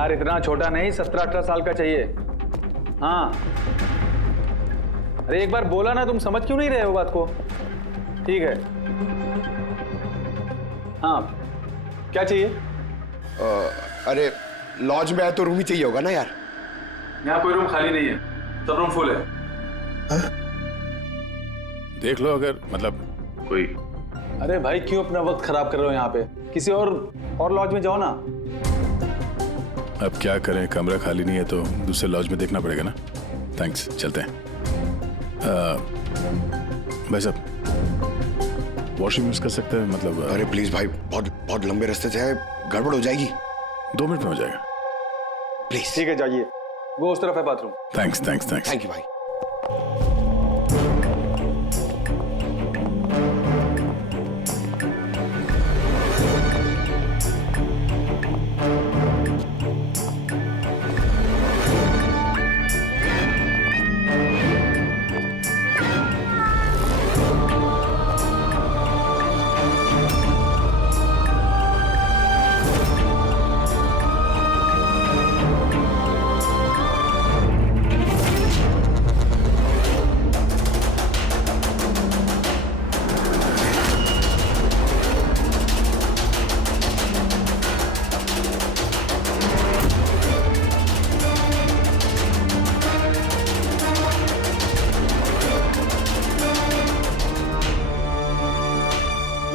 यार इतना छोटा नहीं, 17-18 साल का चाहिए। हाँ अरे एक बार बोला ना, तुम समझ क्यों नहीं रहे हो बात को? ठीक है हाँ क्या चाहिए? अरे लॉज में आए तो रूम ही चाहिए होगा ना यार। यहाँ कोई रूम खाली नहीं है, सब रूम फुल है। देख लो अगर मतलब कोई। अरे भाई क्यों अपना वक्त खराब कर रहे हो यहाँ पे? किसी और लॉज में जाओ ना। अब क्या करें, कमरा खाली नहीं है तो दूसरे लॉज में देखना पड़ेगा ना। थैंक्स, चलते हैं। भाई साहब वॉशरूम यूज कर सकते हैं मतलब? अरे प्लीज भाई, बहुत लंबे रास्ते से है, गड़बड़ हो जाएगी। 2 मिनट में हो जाएगा प्लीज। ठीक है जाइए, वो उस तरफ है bathroom. Thanks thanks thanks. Thank you भाई।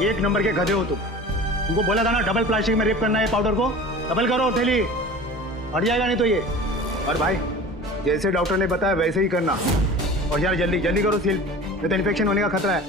एक नंबर के गधे हो तुमको बोला था ना डबल प्लास्टिक में रेप करना है पाउडर को। डबल करो थैली, हट जाएगा नहीं तो ये। और भाई जैसे डॉक्टर ने बताया वैसे ही करना। और यार जल्दी जल्दी करो सील, नहीं तो इन्फेक्शन होने का खतरा है।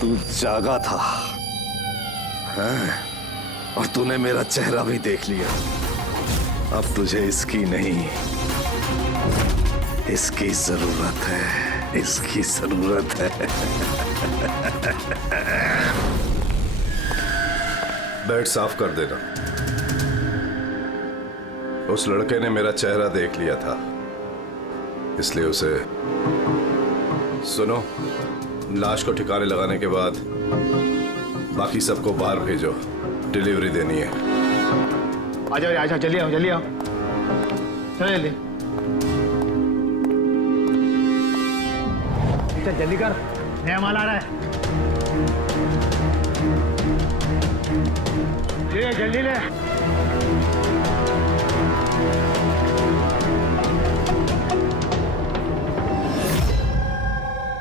तू जागा था हाँ? और तूने मेरा चेहरा भी देख लिया। अब तुझे इसकी नहीं, इसकी जरूरत है, इसकी जरूरत है। बेड साफ कर देना। उस लड़के ने मेरा चेहरा देख लिया था, इसलिए उसे सुनो, लाश को ठिकाने लगाने के बाद बाकी सबको बाहर भेजो, डिलीवरी देनी है। आ जाओ जल्दी आओ, जल्दी आओ, चलो जल्दी। चल जल्दी कर, नया माल आ रहा है। ले जल्दी ले।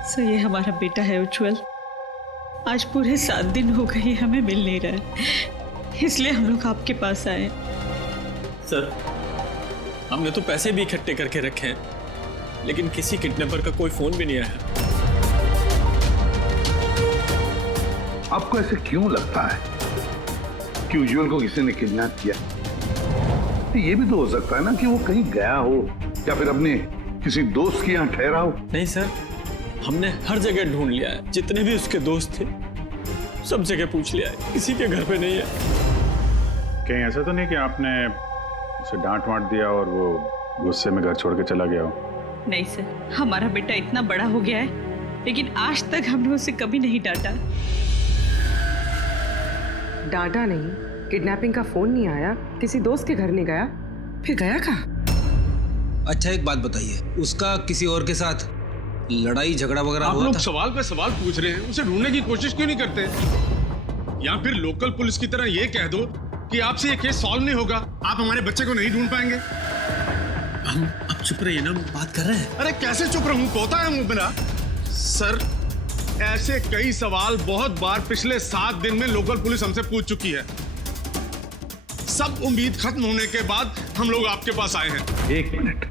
सो ये हमारा बेटा है उज्जवल। आज पूरे 7 दिन हो गए हमें मिल नहीं रहा है, इसलिए हम लोग आपके पास आए। सर हमने तो पैसे भी इकट्ठे करके रखे हैं, लेकिन किसी किडनैपर का कोई फोन भी नहीं आया। आपको ऐसे क्यों लगता है कि उज्जवल को किसी ने किडनैप किया? ये भी तो हो सकता है ना कि वो कहीं गया हो या फिर अपने किसी दोस्त के यहाँ ठहरा हो। नहीं सर, हमने हर जगह ढूंढ लिया है, जितने भी उसके दोस्त थे सब जगह पूछ लिया है, किसी के घर पे नहीं है। कहीं ऐसा तो नहीं कि आपने उसे डांट वांट दिया और वो गुस्से में घर छोड़ के चला गया हो? नहीं सर, हमारा बेटा इतना बड़ा हो गया है, लेकिन आज तक हमने उसे कभी नहीं डांटा। डांटा नहीं, किडनैपिंग का फोन नहीं आया, किसी दोस्त के घर नहीं गया, फिर गया कहाँ? अच्छा एक बात बताइए, उसका किसी और के साथ लड़ाई झगड़ा वगैरह हुआ था? आप लोग सवाल पे सवाल पूछ रहे हैं, उसे ढूंढने की कोशिश क्यों नहीं करते? या फिर लोकल पुलिस की तरह ये कह दो कि आपसे ये केस सॉल्व नहीं होगा, आप हमारे बच्चे को नहीं ढूंढ पाएंगे। हम अब चुप रहिए ना, बात कर रहे हैं। अरे कैसे चुप रहूं, तोता है मुंह मेरा। सर, ऐसे कई सवाल बहुत बार पिछले 7 दिन में लोकल पुलिस हमसे पूछ चुकी है। सब उम्मीद खत्म होने के बाद हम लोग आपके पास आए हैं। एक मिनट,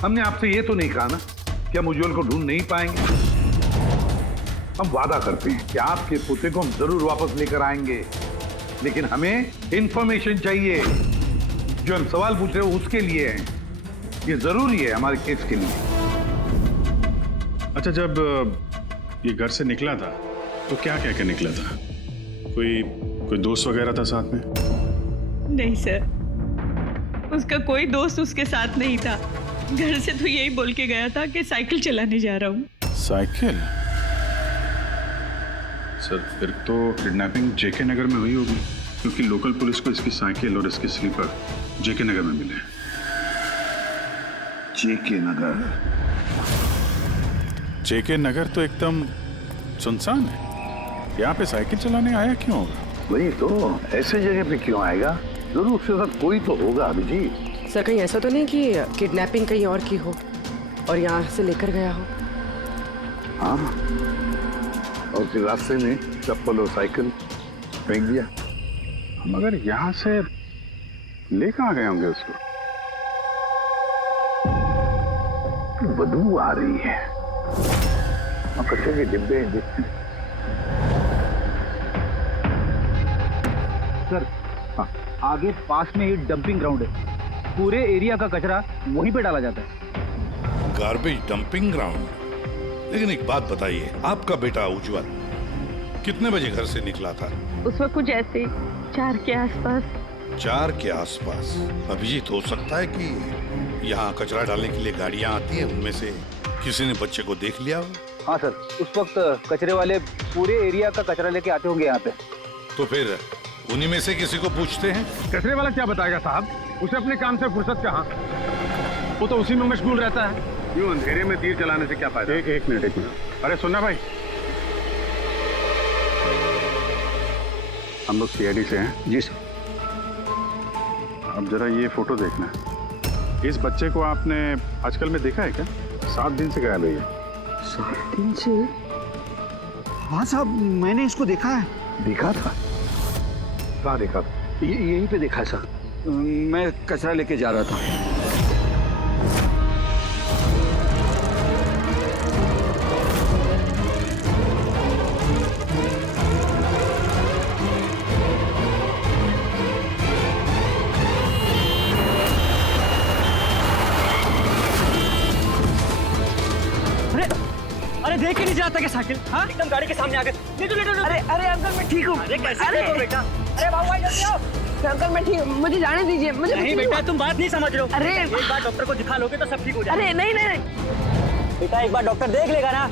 हमने आपसे ये तो नहीं कहा ना कि हम उज्जवल को ढूंढ नहीं पाएंगे। हम वादा करते हैं कि आपके पोते को हम जरूर वापस लेकर आएंगे, लेकिन हमें इंफॉर्मेशन चाहिए। जो हम सवाल पूछ रहे हो उसके लिए हैं, ये जरूरी है हमारे केस के लिए। अच्छा, जब ये घर से निकला था तो क्या कह के निकला था? कोई दोस्त वगैरह था साथ में? नहीं सर, उसका कोई दोस्त उसके साथ नहीं था। घर से तो यही बोल के गया था कि साइकिल चलाने जा रहा हूँ। साइकिल? सर, फिर तो किडनैपिंग जेके नगर में हुई होगी, क्योंकि लोकल पुलिस को इसकी साइकिल और इसके स्लीपर जेके नगर में मिले। जेके नगर? जेके नगर तो एकदम सुनसान है। यहाँ पे साइकिल चलाने आया क्यों होगा? वही तो, ऐसे जगह पे क्यों आएगा? जरूर उसके साथ कोई तो होगा अभिजीत। सर कहीं ऐसा तो नहीं कि किडनैपिंग कहीं और की हो और यहाँ से लेकर गया हो? हाँ, और फिर रास्ते में चप्पल और साइकिल फेंक दिया। मगर यहाँ से ले कहाँ गए होंगे उसको? बदबू आ रही है, कचरे के डिब्बे हैं। सर हाँ, आगे पास में ही डंपिंग ग्राउंड है, पूरे एरिया का कचरा वहीं पे डाला जाता है। Garbage dumping ground? लेकिन एक बात बताइए, आपका बेटा उज्जवल कितने बजे घर से निकला था? उस वक्त कुछ ऐसे 4 के आसपास। 4 के आसपास? अभिजीत, हो सकता है कि यहाँ कचरा डालने के लिए गाड़ियाँ आती हैं, उनमें से किसी ने बच्चे को देख लिया हो? हाँ सर, उस वक्त कचरे वाले पूरे एरिया का कचरा लेके आते होंगे यहाँ पे। तो फिर उन्हीं में से किसी को पूछते हैं। कचरे वाला क्या बताएगा साहब, उसे अपने काम से फुर्सत कहाँ, वो तो उसी में मशगूल रहता है। यूं अंधेरे में तीर चलाने से क्या फायदा? एक मिनट। अरे सुनना भाई, हम लोग सीआईडी से हैं। जी सर। अब जरा ये फोटो देखना, इस बच्चे को आपने आजकल में देखा है क्या? 7 दिन से गायब है ये। 7 दिन से? हाँ साहब, मैंने इसको देखा है। देखा था? कहाँ देखा था? यहीं पे देखा है सर, मैं कचरा लेके जा रहा था। अरे देख के नहीं जाता क्या साइकिल? हाँ, एकदम गाड़ी के सामने आ गए। ले लो। अरे अंकल मैं ठीक हूँ। अरे कैसे हो बेटा? अरे बाबू भाई जल्दी आओ। अंकल मैं ठीक, मुझे जाने दीजिए। मुझे नहीं बेटा, तुम बात नहीं समझ रहे हो। अरे एक बार डॉक्टर को दिखा लोगे तो सब ठीक हो जाएगा। अरे नहीं बेटा, एक बार डॉक्टर देख लेगा ना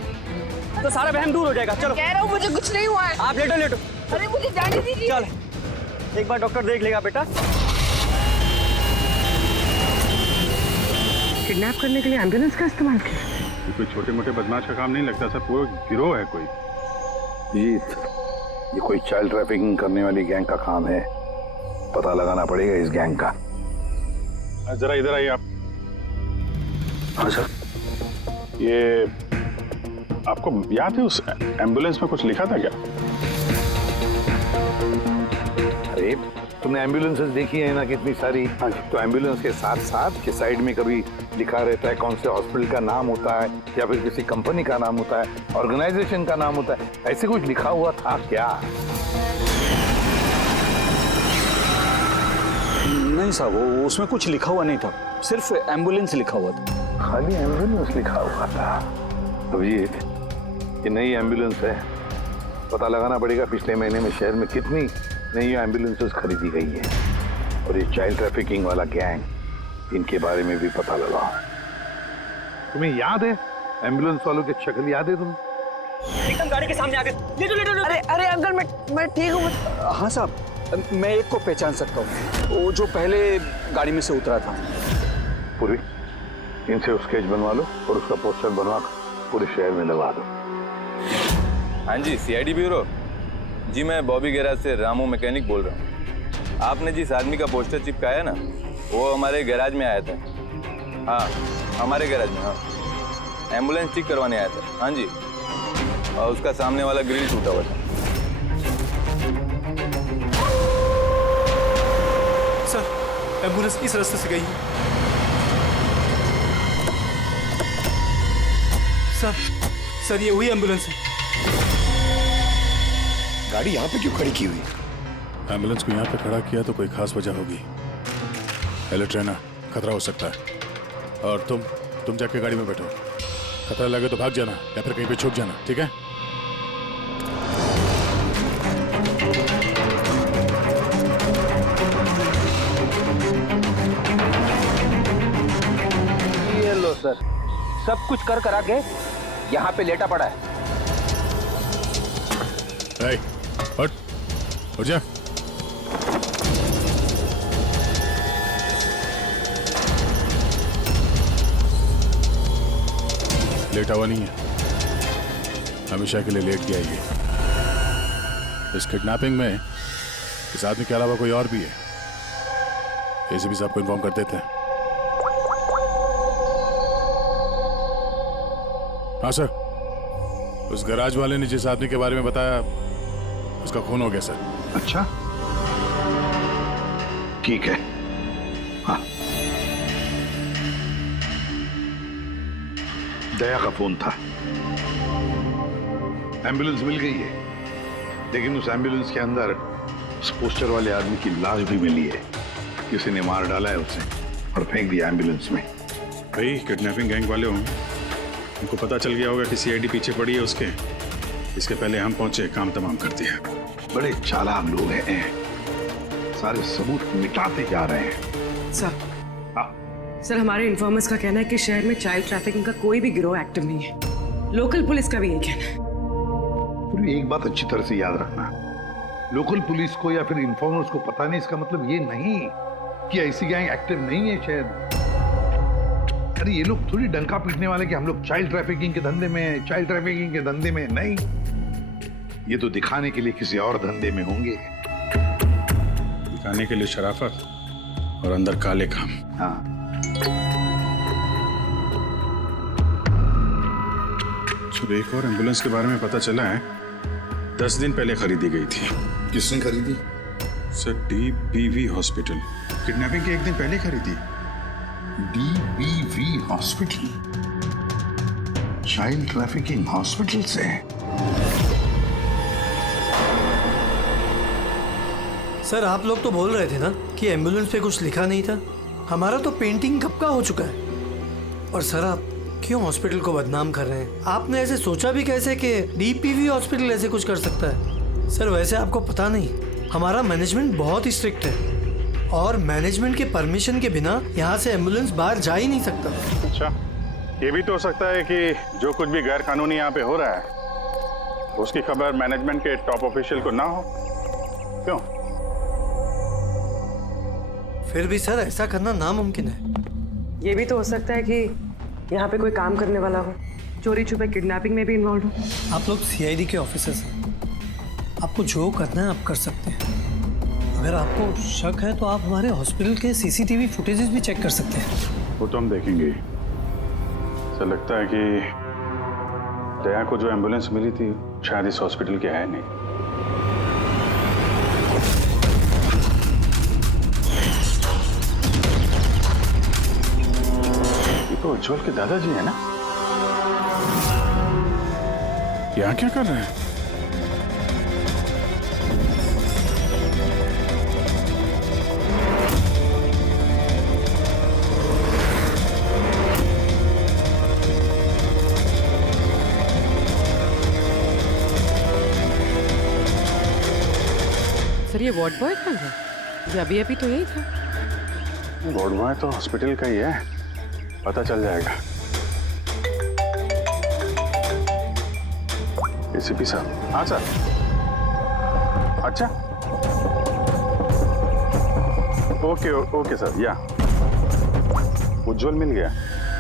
तो सारा वहम दूर हो जाएगा। चलो, कह रहा हूँ मुझे कुछ नहीं हुआ है। आप लेटो। अरे मुझे जाने दीजिए। चल, एक बार डॉक्टर देख लेगा बेटा। किडनैप करने के लिए एम्बुलेंस का इस्तेमाल किया? कोई छोटे मोटे बदमाश का काम नहीं लगता सर, पूरा गिरोह है कोई। जीत, ये कोई चाइल्ड ट्रैफिकिंग करने वाली गैंग का काम है, पता लगाना पड़ेगा इस गैंग का। जरा इधर आइए आप। हाँ सर। ये आपको याद है उस एम्बुलेंस में कुछ लिखा था क्या? अरे तुमने एम्बुलेंसेस देखी है ना कितनी सारी? तो एम्बुलेंस के साथ साथ के साइड में कभी लिखा रहता है कौन से हॉस्पिटल का नाम होता है या फिर किसी कंपनी का नाम होता है, ऑर्गेनाइजेशन का नाम होता है। ऐसे कुछ लिखा हुआ था क्या? नहीं साहब, वो उसमें कुछ लिखा हुआ नहीं था, सिर्फ एम्बुलेंस लिखा हुआ था। खाली एम्बुलेंस लिखा हुआ था? अभिजीत, ये नई एम्बुलेंस है, पता लगाना पड़ेगा पिछले महीने में शहर में कितनी नई एम्बुलेंसेस खरीदी गई है। और ये चाइल्ड ट्रैफिकिंग वाला गैंग, इनके बारे में भी पता लगाओ। तुम्हें याद है एम्बुलेंस वालों की शक्ल याद है तुम्हें? एकदम गाड़ी के सामने आगे ले लो। अरे अरे अंकल मैं ठीक हूँ। हाँ साहब, मैं एक को पहचान सकता हूँ, वो जो पहले गाड़ी में से उतरा था। पूरी इनसे स्केच बनवा लो और उसका पोस्टर बनवा पूरे शहर में लगा दो। हाँ जी, सीआईडी ब्यूरो जी, मैं बॉबी गैराज से रामू मैकेनिक बोल रहा हूँ। आपने जिस आदमी का पोस्टर चिपकाया ना, वो हमारे गैराज में आया था। हाँ, हमारे गैराज में। हाँ, एम्बुलेंस ठीक करवाने आया था। हाँ जी, और उसका सामने वाला ग्रिल टूटा हुआ था। सर, एम्बुलेंस इस रास्ते से गई है। सर ये वही एम्बुलेंस है। गाड़ी यहाँ पे क्यों खड़ी की हुई? एम्बुलेंस को यहाँ पे खड़ा किया तो कोई खास वजह होगी। हेलो ट्रेनर, खतरा हो सकता है, और तुम जाके गाड़ी में बैठो। खतरा लगे तो भाग जाना या फिर कहीं पे छुप जाना, ठीक है? ये लो सर, सब कुछ कर करा के यहाँ पे लेटा पड़ा है। उठ जा। लेटा हुआ नहीं है, हमेशा के लिए लेट गया ये। इस किडनैपिंग में इस आदमी के अलावा कोई और भी है, एसीपी साहब को इन्फॉर्म कर देते हैं। हाँ सर, उस गैराज वाले ने जिस आदमी के बारे में बताया, उसका खून हो गया सर। अच्छा, ठीक है। हाँ, दया का फोन था। एम्बुलेंस मिल गई है, लेकिन उस एम्बुलेंस के अंदर उस पोस्टर वाले आदमी की लाश भी मिली है। किसी ने मार डाला है उसे और फेंक दिया एम्बुलेंस में। भाई, किडनैपिंग गैंग वाले होंगे, उनको पता चल गया होगा कि सीआईडी पीछे पड़ी है उसके। इसके पहले हम पहुंचे, काम तमाम कर दिया। बड़े चालाक लोग हैं, सारे सबूत मिटाते जा रहे हैं। सर, हमारे इन्फॉर्मर्स का कहना है कि शहर में चाइल्ड ट्रैफिकिंग का कोई भी गिरोह एक्टिव नहीं है। लोकल पुलिस का भी यही कहना है। एक बात अच्छी तरह से याद रखना, लोकल पुलिस को या फिर इन्फॉर्मर्स को पता नहीं, इसका मतलब ये नहीं कि ऐसी गैंग एक्टिव नहीं है शहर। अरे ये लोग थोड़ी डंका पीटने वाले कि हम लोग चाइल्ड ट्रैफिकिंग के धंधे में हैं, चाइल्ड ट्रैफिकिंग के धंधे में नहीं। ये तो दिखाने के लिए किसी और धंधे में होंगे। दिखाने के लिए शराफत और अंदर काले काम। हाँ, एक और एम्बुलेंस के बारे में पता चला है, 10 दिन पहले खरीदी गई थी। किसने खरीदी? Sir, DBV hospital. किडनैपिंग के एक दिन पहले खरीदी। DBV hospital, child trafficking hospital से। सर, आप लोग तो बोल रहे थे ना कि एम्बुलेंस पे कुछ लिखा नहीं था। हमारा तो पेंटिंग कब का हो चुका है। और सर, आप क्यों हॉस्पिटल को बदनाम कर रहे हैं? आपने ऐसे सोचा भी कैसे कि DPV हॉस्पिटल ऐसे कुछ कर सकता है? सर, वैसे आपको पता नहीं, हमारा मैनेजमेंट बहुत ही स्ट्रिक्ट है और मैनेजमेंट के परमिशन के बिना यहाँ से एम्बुलेंस बाहर जा ही नहीं सकता। अच्छा, ये भी तो हो सकता है कि जो कुछ भी गैर कानूनी यहाँ पे हो रहा है, उसकी खबर मैनेजमेंट के टॉप ऑफिशियल को ना हो। क्यों? फिर भी सर, ऐसा करना नामुमकिन है। ये भी तो हो सकता है कि यहाँ पे कोई काम करने वाला हो, चोरी छुपे किडनैपिंग में भी इन्वॉल्व हो। आप लोग CID के ऑफिसर्स हैं, आपको जो करना है आप कर सकते हैं। अगर आपको शक है तो आप हमारे हॉस्पिटल के CCTV फुटेजेस भी चेक कर सकते हैं। वो तो हम देखेंगे। ऐसा लगता है कि दया को जो एम्बुलेंस मिली थी शायद इस हॉस्पिटल की है नहीं। तो उज्जवल के दादाजी है ना? यहाँ क्या कर रहे हैं? सर, ये वार्ड बॉय कौन है? ये अभी तो यही था। वार्ड बॉय तो हॉस्पिटल का ही है, पता चल जाएगा। एसीपी साहब। हाँ सर। अच्छा, ओके ओके सर। या उज्जवल मिल गया।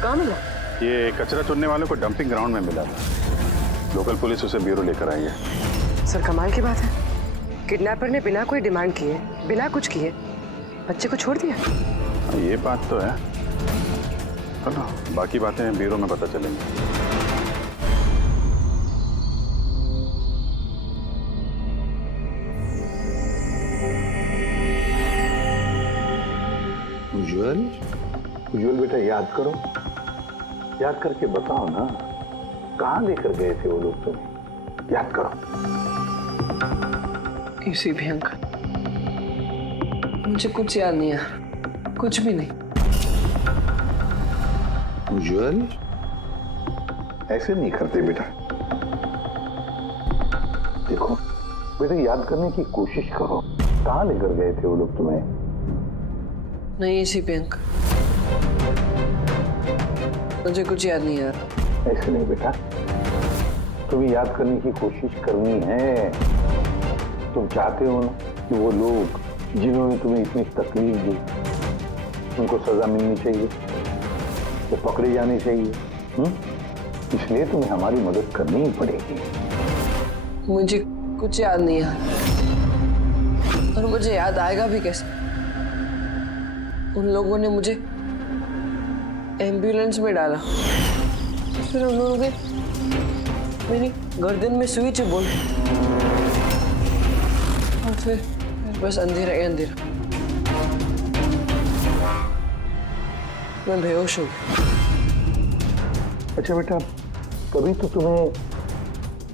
कहाँ मिला? ये कचरा चुनने वालों को डंपिंग ग्राउंड में मिला था। लोकल पुलिस उसे ब्यूरो लेकर आई है। सर कमाल की बात है, किडनैपर ने बिना कोई डिमांड किए, बिना कुछ किए बच्चे को छोड़ दिया। ये बात तो है। चलो बाकी बातें ब्यूरो में पता चलेंगी। उज्जवल बेटा याद करो, याद करके बताओ ना, कहाँ लेकर गए थे वो लोग तुम्हें? याद करो। किसी भी अंकल, मुझे कुछ याद नहीं है, कुछ भी नहीं। उज्जवल ऐसे नहीं करते बेटा। देखो बेटा, याद करने की कोशिश करो, कहाँ लेकर गए थे वो लोग तुम्हें? नहीं इसी पे अंकल, मुझे कुछ याद नहीं यार। ऐसे नहीं बेटा, तुम्हें याद करने की कोशिश करनी है। तुम चाहते हो ना कि वो लोग जिन्होंने तुम्हें इतनी तकलीफ दी उनको सजा मिलनी चाहिए, वो पकड़े जाने चाहिए। इसलिए तुम्हें हमारी मदद करनी ही पड़ेगी। मुझे कुछ याद नहीं है, और मुझे याद आएगा भी कैसे? उन लोगों ने मुझे एम्बुलेंस में डाला, फिर उन लोगों ने मेरी गर्दन में सुई चुभोई, और फिर बस अंधेरा ही अंधेरा। मैं बेहोश हो गया। अच्छा बेटा, कभी तो तुम्हें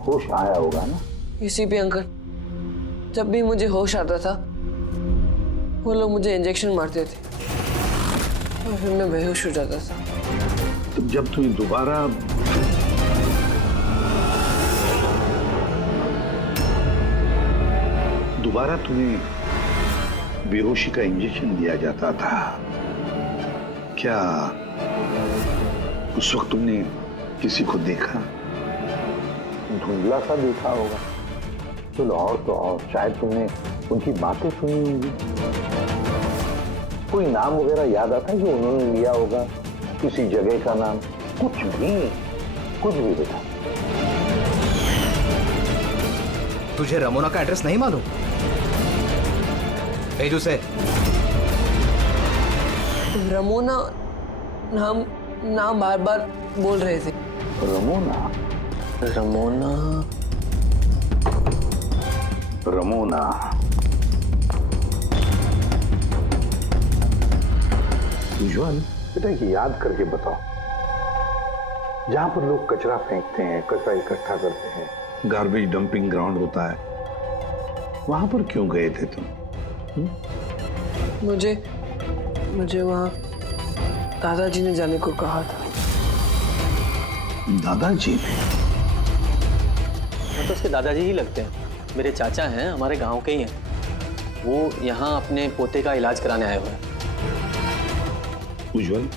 होश आया होगा ना? इसी पे अंकल, जब भी मुझे होश आता था वो लोग मुझे इंजेक्शन मारते थे और फिर मैं बेहोश हो जाता था। तो जब तुम्हें दोबारा तुम्हें बेहोशी का इंजेक्शन दिया जाता था, क्या उस वक्त तुमने किसी को देखा? धुंधला सा देखा होगा। चलो और तो और, शायद तुमने उनकी बातें सुनी होंगी। कोई नाम वगैरह याद आता है जो उन्होंने लिया होगा, किसी जगह का नाम? कुछ भी बेटा। तुझे रमोना का एड्रेस नहीं मालूम? भेज उसे। रमोना नाम बार बार बोल रहे थे। रमोना उज्जवल बेटा, याद करके बताओ, जहां पर लोग कचरा फेंकते हैं, कचरा इकट्ठा करते हैं, गार्बेज डंपिंग ग्राउंड होता है, वहां पर क्यों गए थे तुम? मुझे वहां दादाजी ने जाने को कहा था। दादाजी ने? तो उसके दादाजी ही लगते हैं, मेरे चाचा हैं, हमारे गांव के ही हैं। वो यहाँ अपने पोते का इलाज कराने आए हुए हैं। उज्जवल,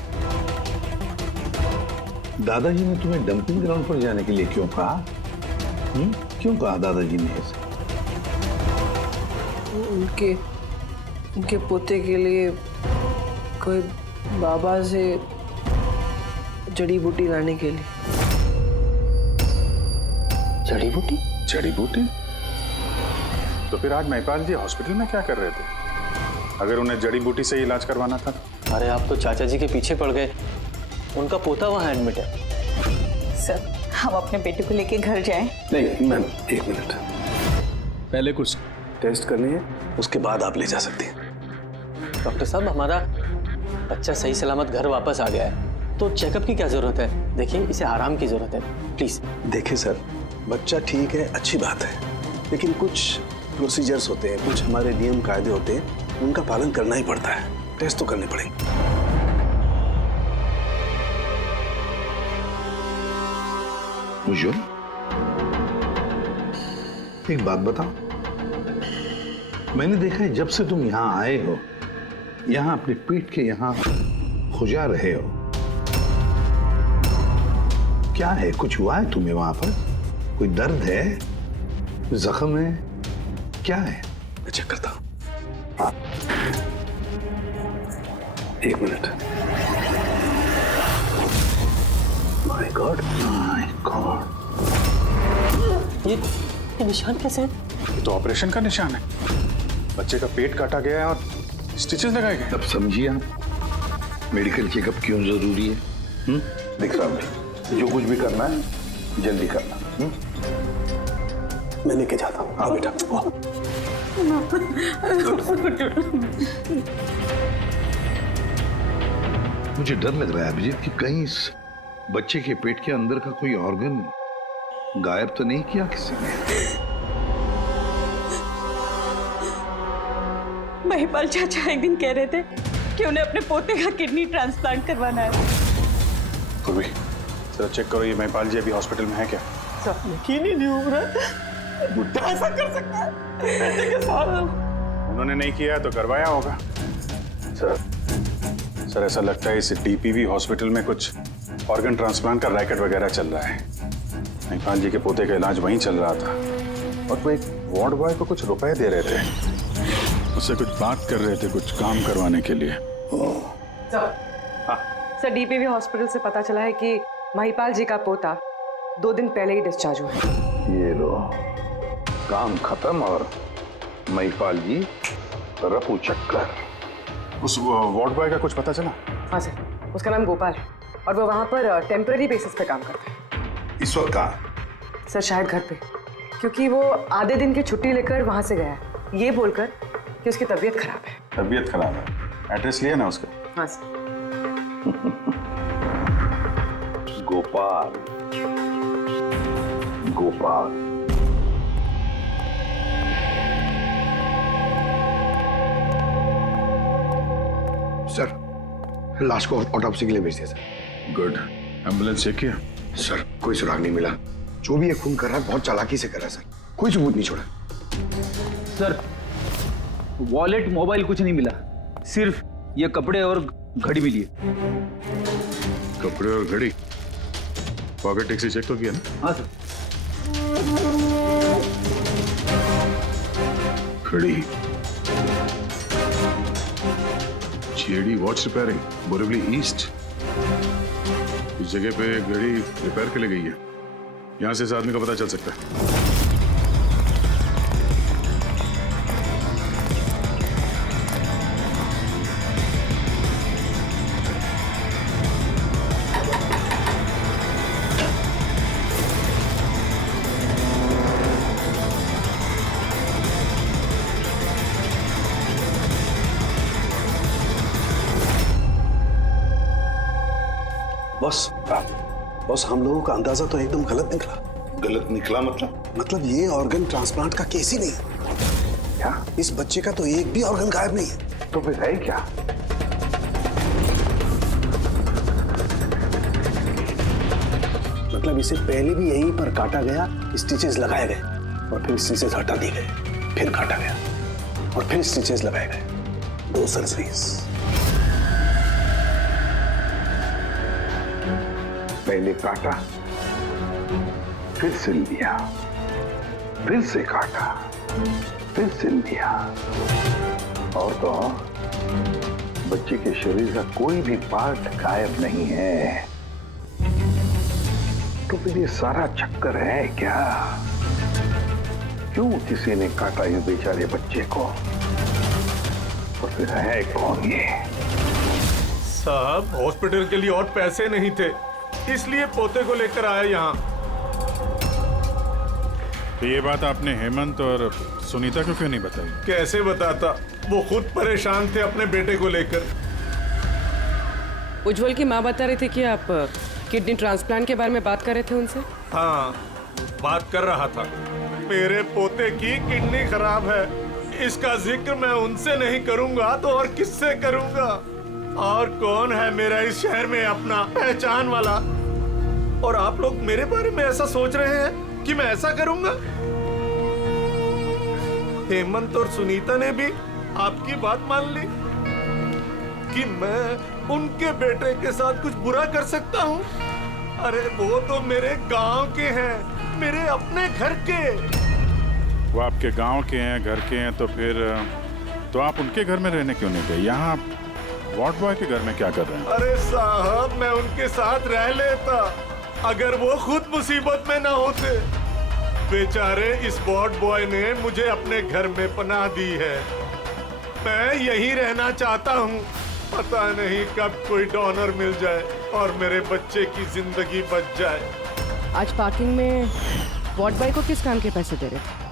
दादाजी ने तुम्हें डंपिंग ग्राउंड पर जाने के लिए क्यों कहा? क्यों कहा दादाजी ने ऐसे? उनके पोते के लिए कोई बाबा से जड़ी बूटी लाने के लिए। जड़ी बूटी? तो फिर आज महिपाल जी हॉस्पिटल में क्या कर रहे थे, अगर उन्हें जड़ी बूटी से इलाज करवाना था? अरे आप तो चाचा जी के पीछे पड़ गए, उनका पोता वहाँ एडमिट है। सर, हम अपने बेटे को लेके घर जाएं? नहीं मैम, एक मिनट, पहले कुछ टेस्ट करनी है, उसके बाद आप ले जा सकती हैं। डॉक्टर साहब, हमारा बच्चा सही सलामत घर वापस आ गया है, तो चेकअप की क्या जरूरत है? देखिए, इसे आराम की जरूरत है, प्लीज। देखिए सर, बच्चा ठीक है, अच्छी बात है, लेकिन कुछ प्रोसीजर्स होते हैं, कुछ हमारे नियम कायदे होते हैं, उनका पालन करना ही पड़ता है। टेस्ट तो करने पड़ेंगे। उज्जवल, एक बात बताओ, मैंने देखा है जब से तुम यहाँ आए हो, यहाँ अपने पीठ के यहाँ खुजा रहे हो। क्या है, कुछ हुआ है तुम्हें वहां पर? कोई दर्द है, जख्म है, क्या है? मैं चेक करता हूं। हाँ, 1 minute. My God, my God, ये निशान कैसे हैं? ये तो ऑपरेशन का निशान है। बच्चे का पेट काटा गया है और स्टिचेस लगाए गए। तब समझिए आप मेडिकल चेकअप क्यों जरूरी है। देख साहब जी, जो कुछ भी करना है जल्दी करना। मैं लेके जाता हूँ। हाँ बेटा। मुझे डर लग रहा है अभिजीत कि कहीं इस बच्चे के पेट के अंदर का कोई ऑर्गन गायब तो नहीं किया किसी ने। महिपाल चाचा एक दिन कह रहे थे कि उन्हें अपने पोते का किडनी ट्रांसप्लांट करवाना है। पूर्वी, जरा चेक करो, ये महिपाल जी अभी हॉस्पिटल में है क्या? यकीन ही नहीं हो रहा, बुढ़ा ऐसा कर सकता है बेटे के साथ। उन्होंने नहीं किया तो करवाया होगा। सर ऐसा लगता है इस डीपीवी हॉस्पिटल में कुछ ऑर्गन ट्रांसप्लांट का रैकेट वगैरह चल रहा है। महिपाल जी के पोते का इलाज वहीं चल रहा था और वो एक वार्ड बॉय को कुछ रुपए दे रहे थे, उससे कुछ बात कर रहे थे, कुछ काम करवाने के लिए। सर, डीपीवी हॉस्पिटल से पता चला है कि महिपाल जी का पोता 2 दिन पहले ही डिस्चार्ज हुआ है। ये लो, काम खत्म और महिपाल जी रफू चक्कर। उस वार्ड बॉय का कुछ पता चला? हाँ सर, उसका नाम गोपाल है और वो वहाँ पर टेम्पररी बेसिस पे काम करता है। इस वक्त कहाँ? सर शायद घर पे, क्योंकि वो आधे दिन की छुट्टी लेकर वहाँ से गया है, ये बोलकर कि उसकी तबीयत खराब है। तबीयत खराब है? एड्रेस लिया ना उसका? हाँ सर। गोपाल, गोपाल। सर, लाश को ऑटोप्सी के लिए भेज दिया सर। गुड। एम्बुलेंस चेक किया? सर, कोई सुराग नहीं मिला। जो भी ये खून कर रहा है बहुत चालाकी से कर रहा है सर, कोई सबूत नहीं छोड़ा। सर, वॉलेट मोबाइल कुछ नहीं मिला, सिर्फ ये कपड़े और घड़ी मिली है। कपड़े और घड़ी? पॉकेट टैक्सी चेक तो किया ना? हाँ सर। घड़ी, JD watch repairing, Borivali east. इस जगह पे घड़ी रिपेयर के लिए गई है। यहां से इस आदमी का पता चल सकता है। बॉस, हम लोगों का अंदाजा तो एकदम गलत निकला। गलत निकला मतलब ये ऑर्गन ट्रांसप्लांट का केस ही नहीं है। क्या? इस बच्चे का तो एक भी ऑर्गन गायब नहीं है। तो फिर है क्या? मतलब इसे पहले भी यहीं पर काटा गया, स्टिचेस लगाए गए और फिर स्टिचेस हटा दिए गए, फिर काटा गया और फिर स्टिचेस लगाए गए। 2 सर्जरीज। पहले काटा, फिर सिल दिया, फिर से काटा, फिर सिल दिया। और तो बच्चे के शरीर का कोई भी पार्ट गायब नहीं है। तो फिर ये सारा चक्कर है क्या? क्यों किसी ने काटा ये बेचारे बच्चे को? और फिर है कौन ये? साहब, हॉस्पिटल के लिए और पैसे नहीं थे, इसलिए पोते को लेकर आया यहाँ। तो ये बात आपने हेमंत और सुनीता को क्यों नहीं बताई? कैसे बताता, वो खुद परेशान थे अपने बेटे को लेकर। उज्जवल की माँ बता रही थी कि आप किडनी ट्रांसप्लांट के बारे में बात कर रहे थे उनसे। हाँ, बात कर रहा था। मेरे पोते की किडनी खराब है, इसका जिक्र मैं उनसे नहीं करूंगा तो और किससे करूंगा? और कौन है मेरा इस शहर में अपना पहचान वाला? और आप लोग मेरे बारे में ऐसा सोच रहे हैं कि मैं ऐसा करूंगा? हेमंत और सुनीता ने भी आपकी बात मान ली कि मैं उनके बेटे के साथ कुछ बुरा कर सकता हूं। अरे वो तो मेरे गांव के हैं, मेरे अपने घर के। वो आपके गांव के हैं, घर के हैं, तो फिर तो आप उनके घर में रहने क्यों नहीं गए? यहाँ आप वार्ड बॉय के घर में क्या कर रहे हैं? अरे साहब, मैं उनके साथ रह लेता अगर वो खुद मुसीबत में ना होते। बेचारे इस वार्ड बॉय ने मुझे अपने घर में पनाह दी है। मैं यहीं रहना चाहता हूँ। पता नहीं कब कोई डोनर मिल जाए और मेरे बच्चे की जिंदगी बच जाए। आज पार्किंग में वार्ड बॉय को किस काम के पैसे दे रहे थे?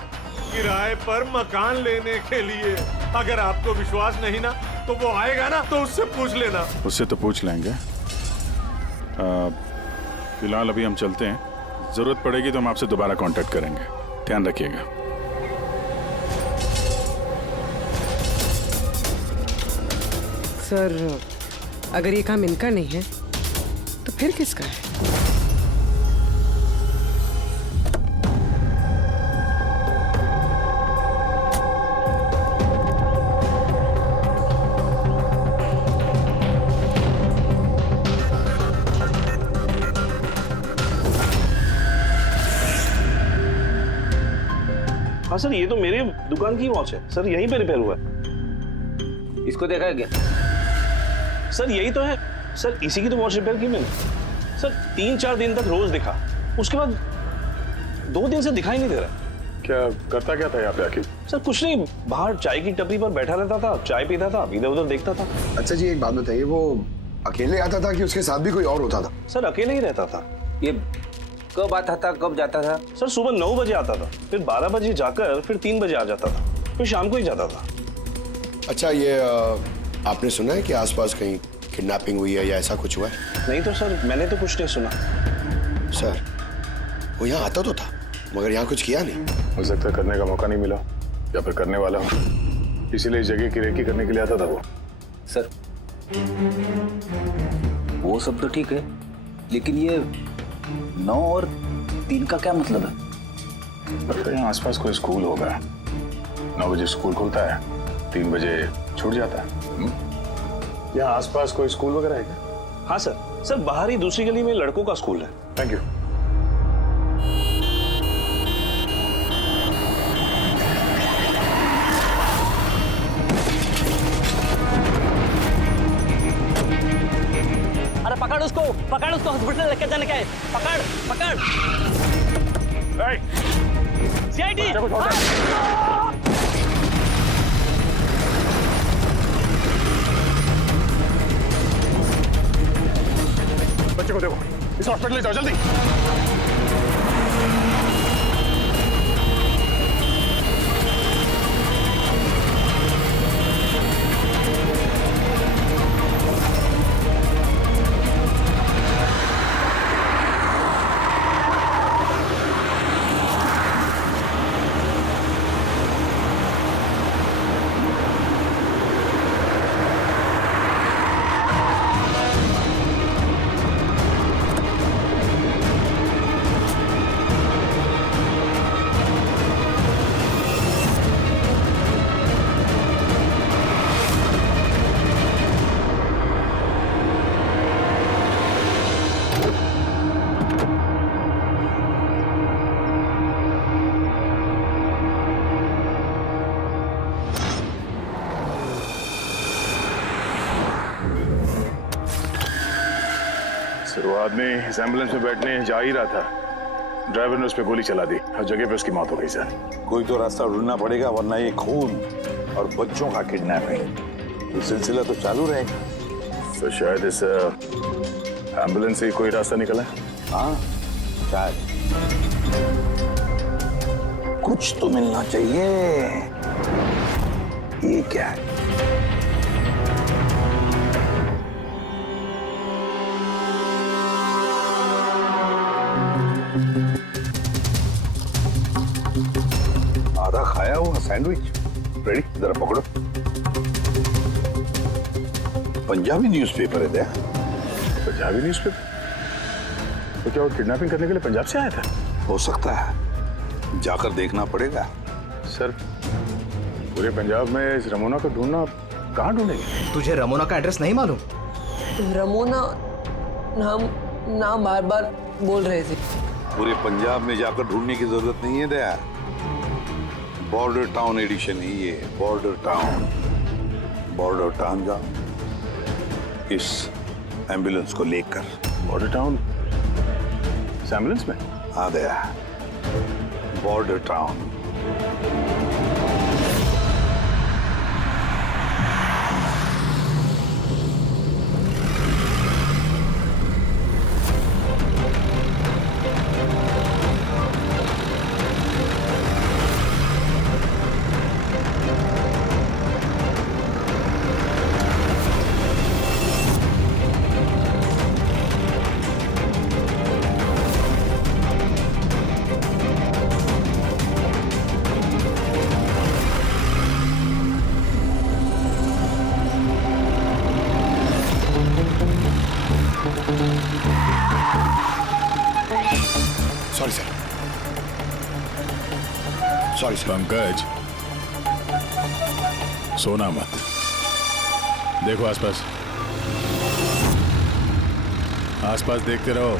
किराए पर मकान लेने के लिए। अगर आपको विश्वास नहीं ना तो वो आएगा ना, तो उससे पूछ लेना। उससे तो पूछ लेंगे। फिलहाल अभी हम चलते हैं, जरूरत पड़ेगी तो हम आपसे दोबारा कांटेक्ट करेंगे। ध्यान रखिएगा। सर, अगर ये काम इनका नहीं है तो फिर किसका है? हाँ सर, ये तो मेरे दुकान की वॉच है सर, यहीं पे रिपेयर हुआ है। इसको देखा है क्या? सर यही तो है सर, इसी की तो वॉच रिपेयर की मैंने। सर 3-4 दिन तक रोज दिखा, उसके बाद 2 दिन से दिखाई नहीं दे रहा। क्या करता क्या था यहाँ पे आखिर? सर कुछ नहीं, बाहर चाय की टपरी पर बैठा रहता था, चाय पीता था, इधर उधर देखता था। अच्छा जी, एक बात बताइए, वो अकेले आता था कि उसके साथ भी कोई और होता था? सर अकेले ही रहता था। ये कब आता था, कब जाता था? सर सुबह 9 बजे आता था, फिर 12 बजे जाकर फिर 3 बजे आ जाता था, फिर शाम को ही जाता था। अच्छा, ये आपने सुना है कि आसपास कहीं किडनैपिंग हुई है या ऐसा कुछ हुआ है? नहीं तो सर, मैंने तो कुछ नहीं सुना। सर वो यहाँ आता तो था मगर यहाँ कुछ किया नहीं। हो सकता है करने का मौका नहीं मिला या फिर करने वाला हो, इसीलिए इस जगह की रेकी करने के लिए आता था वो। सर वो सब तो ठीक है, लेकिन ये 9 और 3 का क्या मतलब है? लगता है यहाँ आसपास कोई स्कूल होगा। 9 बजे स्कूल खुलता है, 3 बजे छूट जाता है। यहाँ आसपास कोई स्कूल वगैरह है क्या? हाँ सर, सर बाहर ही दूसरी गली में लड़कों का स्कूल है। Thank you. अरे पकड़ उसको हॉस्पिटल लेके जाने का है। पकड़ सीआईडी। बच्चे को देखो, इस हॉस्पिटल ले जाओ जल्दी। वो आदमी इस एम्बुलेंस में बैठने जा ही रहा था, ड्राइवर ने उस पर गोली चला दी और जगह पे उसकी मौत हो गई। सर कोई तो रास्ता ढूंढना पड़ेगा, वरना ये खून और बच्चों का किडनैपिंग ये सिलसिला तो चालू रहेगा। तो शायद इस एम्बुलेंस से कोई रास्ता निकला है। हाँ शायद, कुछ तो मिलना चाहिए। ये क्या है? आधा खाया हुआ सैंडविच रेडी, जरा पकड़ो। पंजाबी न्यूज़पेपर है क्या? पंजाबी न्यूज़पेपर? तो क्या वो किडनैपिंग करने के लिए पंजाब से आया था? हो सकता है, जाकर देखना पड़ेगा। सर पूरे पंजाब में इस रमोना को ढूंढना कहाँ ढूंढेंगे? तुझे रमोना का एड्रेस नहीं मालूम? रमोना नाम बार बार बोल रहे थे। पूरे पंजाब में जाकर ढूंढने की जरूरत नहीं है दया। बॉर्डर टाउन एडिशन है ये, बॉर्डर टाउन। बॉर्डर टाउन जाओ इस एम्बुलेंस को लेकर। बॉर्डर टाउन इस एम्बुलेंस में? हाँ Daya, border town. Sorry sir, sorry sir. Pankaj, सोना मत, देखो आसपास, आसपास देखते रहो।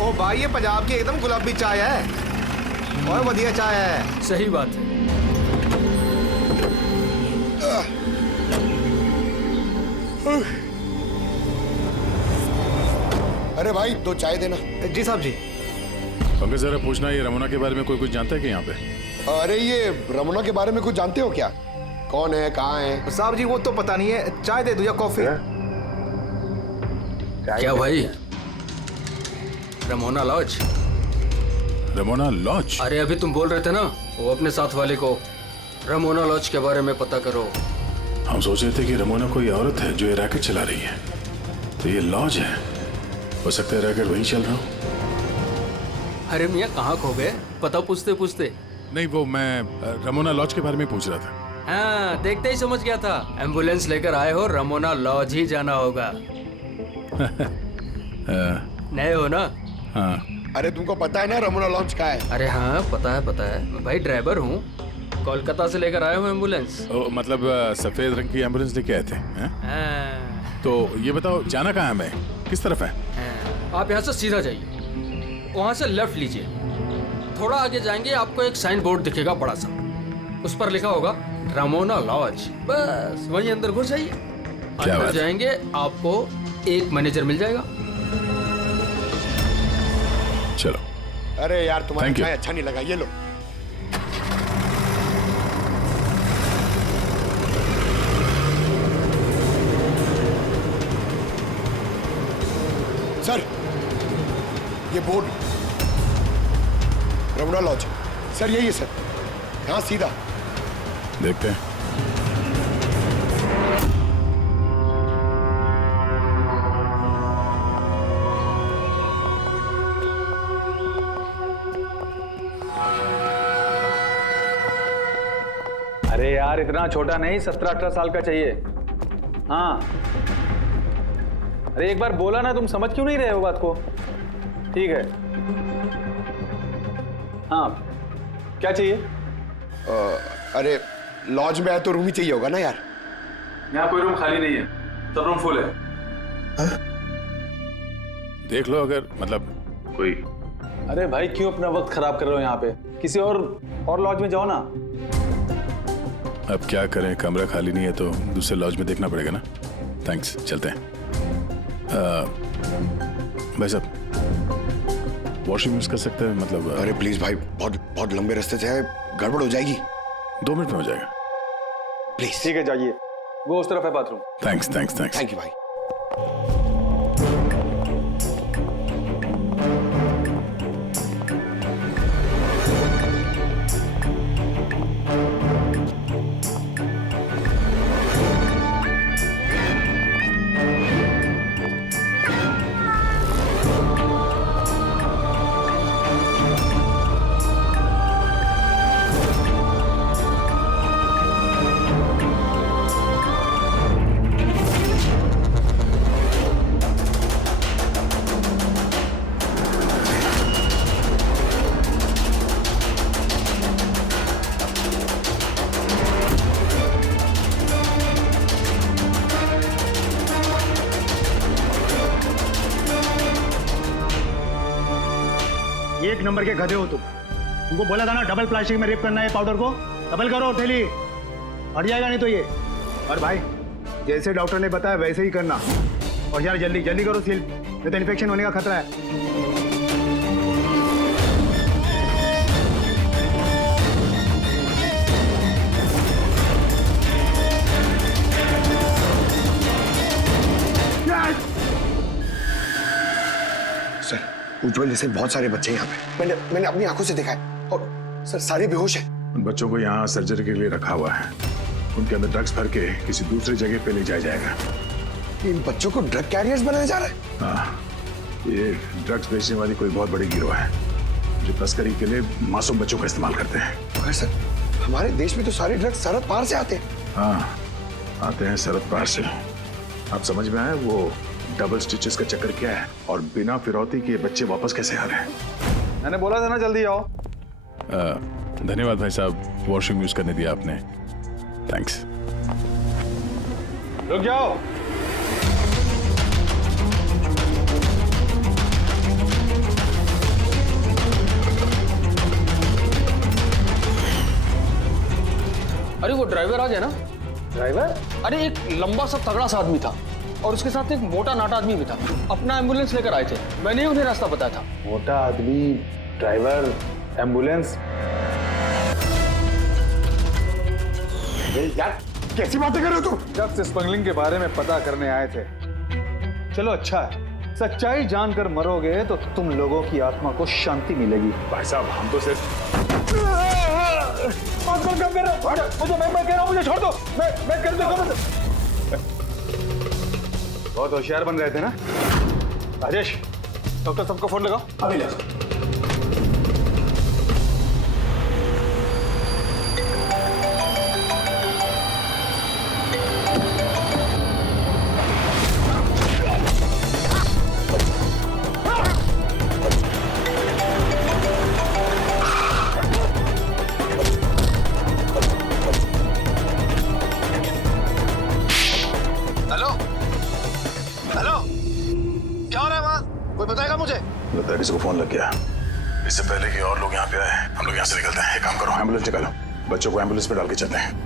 ओ भाई, ये पंजाब की एकदम गुलाबी चाय है और बढ़िया चाय है। सही बात है। अरे भाई, 2 चाय देना। जी साहब जी। पंकज जरा पूछना, ये रमोना के बारे में कोई कुछ जानता है कि यहाँ पे? अरे ये रमोना के बारे में कुछ जानते हो क्या? कौन है, कहाँ है? साहब जी वो तो पता नहीं है, चाय दे दो या कॉफी? क्या भाई, रमोना लॉज? Ramona laws? अरे अभी तुम बोल रहे थे ना, वो अपने साथ वाले को रमोना लॉज के बारे में पता करो। हम सोच रहे थे कि रमोना कोई औरत है जो ये रैकेट चला रही है, तो ये लॉज है, हो सकता है रैकेट वहीं चल रहा हूँ। अरे मियाँ कहाँ खो गए, पता पूछते पूछते? नहीं, वो मैं रमोना लॉज के बारे में पूछ रहा था। हाँ, देखते ही समझ गया था। एम्बुलेंस लेकर आए हो, रमोना लॉज ही जाना होगा। नए हो ना? हाँ। अरे तुमको पता है ना रमोना लॉज का है? अरे हाँ, पता है पता है, मैं भाई ड्राइवर हूँ, कोलकाता से लेकर आया हूँ एम्बुलेंस। मतलब सफेद रंग की एम्बुलेंस लेके आए थे? तो ये बताओ, जाना कहाँ है, मैं किस तरफ है? आप यहाँ से सीधा जाइए, वहाँ से लेफ्ट लीजिए, थोड़ा आगे जाएंगे आपको एक साइन बोर्ड दिखेगा बड़ा सा, उस पर लिखा होगा रमोना लॉज। बस वहीं अंदर घुस जाइए, अंदर जाएंगे आपको एक मैनेजर मिल जाएगा। चलो। अरे यार, तुम्हारा चाय अच्छा नहीं लगा, ये लो। सर, ये बोर्ड रमोना लॉज, सर यही है सर, यहाँ सीधा। देखते हैं। अरे यार, इतना छोटा नहीं, 17-18 साल का चाहिए। हाँ, अरे एक बार बोला ना, तुम समझ क्यों नहीं रहे हो बात को? ठीक है। हाँ, क्या चाहिए? अरे लॉज में आए तो रूम ही चाहिए होगा ना यार? यहाँ कोई रूम खाली नहीं है, सब रूम फुल है। देख लो अगर मतलब कोई। अरे भाई, क्यों अपना वक्त खराब कर रहे हो यहाँ पे? किसी और लॉज में जाओ ना। अब क्या करें, कमरा खाली नहीं है तो दूसरे लॉज में देखना पड़ेगा ना। थैंक्स, चलते हैं। भाई साहब, वॉशरूम यूज कर सकते हैं मतलब? अरे प्लीज भाई, बहुत लंबे रास्ते से है, गड़बड़ हो जाएगी। 2 मिनट में हो जाएगा, प्लीज। ठीक है, जाइए, वो उस तरफ है bathroom. Thanks thanks thanks. Thank you भाई। एक नंबर के गधे हो तुम। तुमको बोला था ना डबल प्लास्टिक में रेप करना है पाउडर को, डबल करो थैली, हट जाएगा नहीं तो ये। और भाई जैसे डॉक्टर ने बताया वैसे ही करना, और यार जल्दी जल्दी करो सील, नहीं तो इन्फेक्शन होने का खतरा है। सर उज्जवल जैसे बहुत सारे बच्चे हैं यहाँ पे, मैंने अपनी आंखों से देखा है, और सर सारे बेहोश हैं। उन बच्चों को यहाँ सर्जरी के लिए रखा हुआ है, उनके अंदर ड्रग्स भर के किसी दूसरी जगह पे ले जाया जाएगा। इन बच्चों को ड्रग कैरियर्स बनाया जा रहा है? हाँ, ये ड्रग्स बेचने वाली कोई बहुत बड़ी गिरोह है जो तस्करी के लिए मासूम बच्चों का इस्तेमाल करते हैं। मगर सर हमारे देश में तो सारे ड्रग्स सरहद पार से आते हैं। हाँ आते हैं सरहद पार से। आप समझ में आए वो डबल स्टिचेस का चक्कर क्या है, और बिना फिरौती के बच्चे वापस कैसे आ रहे हैं? मैंने बोला था ना जल्दी आओ। धन्यवाद भाई साहब, वॉशरूम यूज करने दिया आपने, थैंक्स। रुक जाओ। अरे वो ड्राइवर आ गया ना? ड्राइवर? अरे एक लंबा सा तगड़ा सा आदमी था और उसके साथ एक मोटा नाटा आदमी भी था। अपना एम्बुलेंस लेकर आए थे, मैंने ही उन्हें रास्ता बताया था। मोटा आदमी, ड्राइवर, एम्बुलेंस। यार कैसी बातें कर रहे हो तुम? ड्रग्स स्मगलिंग के बारे में पता करने आए थे। चलो अच्छा है, सच्चाई जानकर मरोगे तो तुम लोगों की आत्मा को शांति मिलेगी। भाई साहब हम तो सिर्फ मैं कह रहा हूँ मुझे छोड़ दो, मैं कर दूंगा। बहुत होशियार बन रहे थे ना राजेश? डॉक्टर सबको फोन लगाओ अभी। लगा किसी को फोन लग गया। इससे पहले कि और लोग यहाँ पे आए, हम लोग यहाँ से निकलते हैं। एक काम करो, एम्बुलेंस निकालो, बच्चों को एम्बुलेंस पे डाल के चलते हैं।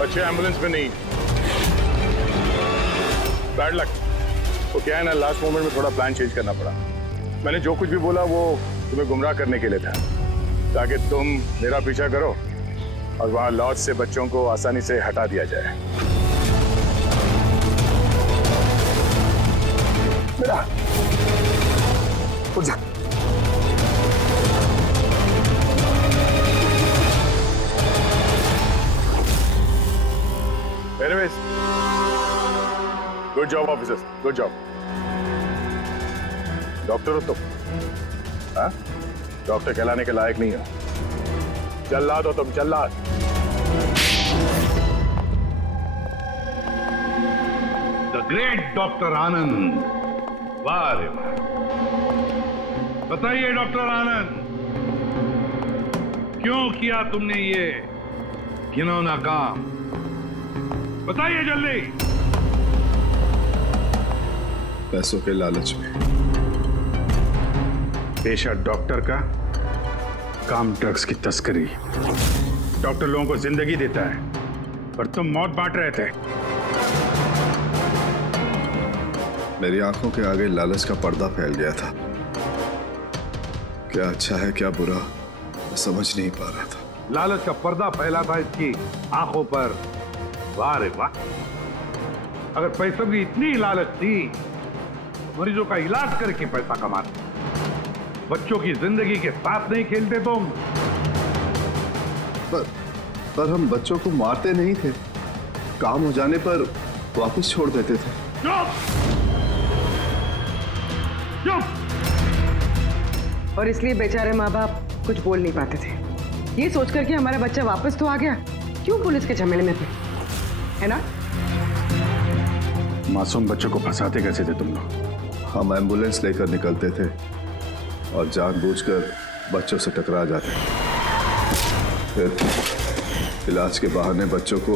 बच्चे एम्बुलेंस में नहीं, बैड लक। वो क्या है ना, लास्ट मोमेंट में थोड़ा प्लान चेंज करना पड़ा। मैंने जो कुछ भी बोला वो तुम्हें गुमराह करने के लिए था, ताकि तुम मेरा पीछा करो और वहां लॉज से बच्चों को आसानी से हटा दिया जाए। बेटा उठ जा। Anyways, good job officers, good job. Doctor हो तुम? हाँ? डॉक्टर कहलाने के लायक नहीं हो। जल्लाद हो तुम, जल्लाद। द ग्रेट डॉक्टर आनंद। वाह रे वाह। बताइए डॉक्टर आनंद, क्यों किया तुमने ये घिनौना काम? बताइए जल्दी। पैसों के लालच में। पेशा डॉक्टर का, काम ड्रग्स की तस्करी। डॉक्टर लोगों को जिंदगी देता है, पर तुम मौत बांट रहे थे। मेरी आंखों के आगे लालच का पर्दा फैल गया था। क्या अच्छा है क्या बुरा, मैं समझ नहीं पा रहा था। लालच का पर्दा फैला था इसकी आंखों पर। वाह रे वाह। अगर पैसों की इतनी लालच थी तो मरीजों का इलाज करके पैसा कमाते, बच्चों की जिंदगी के साथ नहीं खेलते तुम। पर हम बच्चों को मारते नहीं थे, काम हो जाने पर वापस छोड़ देते थे। और इसलिए बेचारे माँ बाप कुछ बोल नहीं पाते थे, ये सोचकर कि हमारा बच्चा वापस तो आ गया, क्यों पुलिस के झमेले में पड़े, है ना? मासूम बच्चों को फंसाते कैसे थे तुम लोग? हम एम्बुलेंस लेकर निकलते थे और जानबूझकर बच्चों से टकरा जाते थे। फिर इलाज के बहाने बच्चों को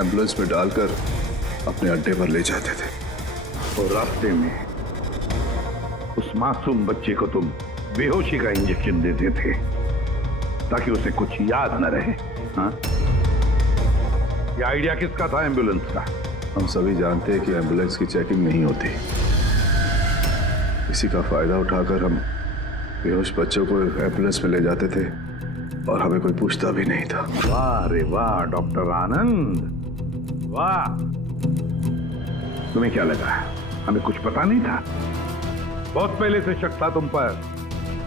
एम्बुलेंस में डालकर अपने अड्डे पर ले जाते थे। और रास्ते में उस मासूम बच्चे को तुम बेहोशी का इंजेक्शन देते थे ताकि उसे कुछ याद न रहे। हाँ? ये आइडिया किसका था एम्बुलेंस का? हम सभी जानते हैं कि एम्बुलेंस की चेकिंग नहीं होती। इसी का फायदा उठाकर हम बेहोश बच्चों को एम्बुलेंस में ले जाते थे और हमें कोई पूछता भी नहीं था। वाह रे वाह डॉक्टर आनंद, वाह। तुम्हें क्या लगा हमें कुछ पता नहीं था? बहुत पहले से शक था तुम पर,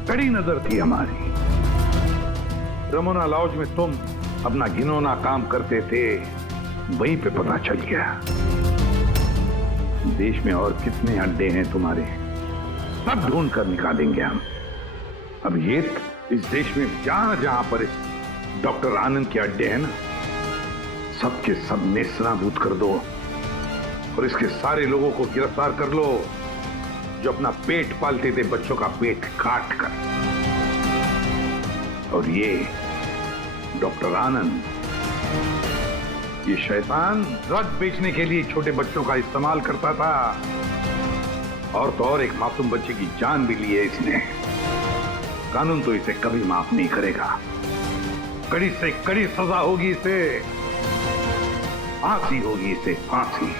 कड़ी नजर थी हमारी। रमोना लॉज में तुम अपना घिनौना काम करते थे, वहीं पे पता चल गया। देश में और कितने अड्डे हैं तुम्हारे, सब ढूंढ कर निकालेंगे हम। अब ये इस देश में जहां जहां पर इस डॉक्टर आनंद के अड्डे हैं ना, सबके सब नेस्तनाबूद कर दो और इसके सारे लोगों को गिरफ्तार कर लो जो अपना पेट पालते थे बच्चों का पेट काट कर। और ये डॉक्टर आनंद, ये शैतान ड्रग बेचने के लिए छोटे बच्चों का इस्तेमाल करता था, और तो और एक मासूम बच्चे की जान भी ली है इसने। कानून तो इसे कभी माफ नहीं करेगा, कड़ी से कड़ी सजा होगी इसे, फांसी होगी इसे, फांसी।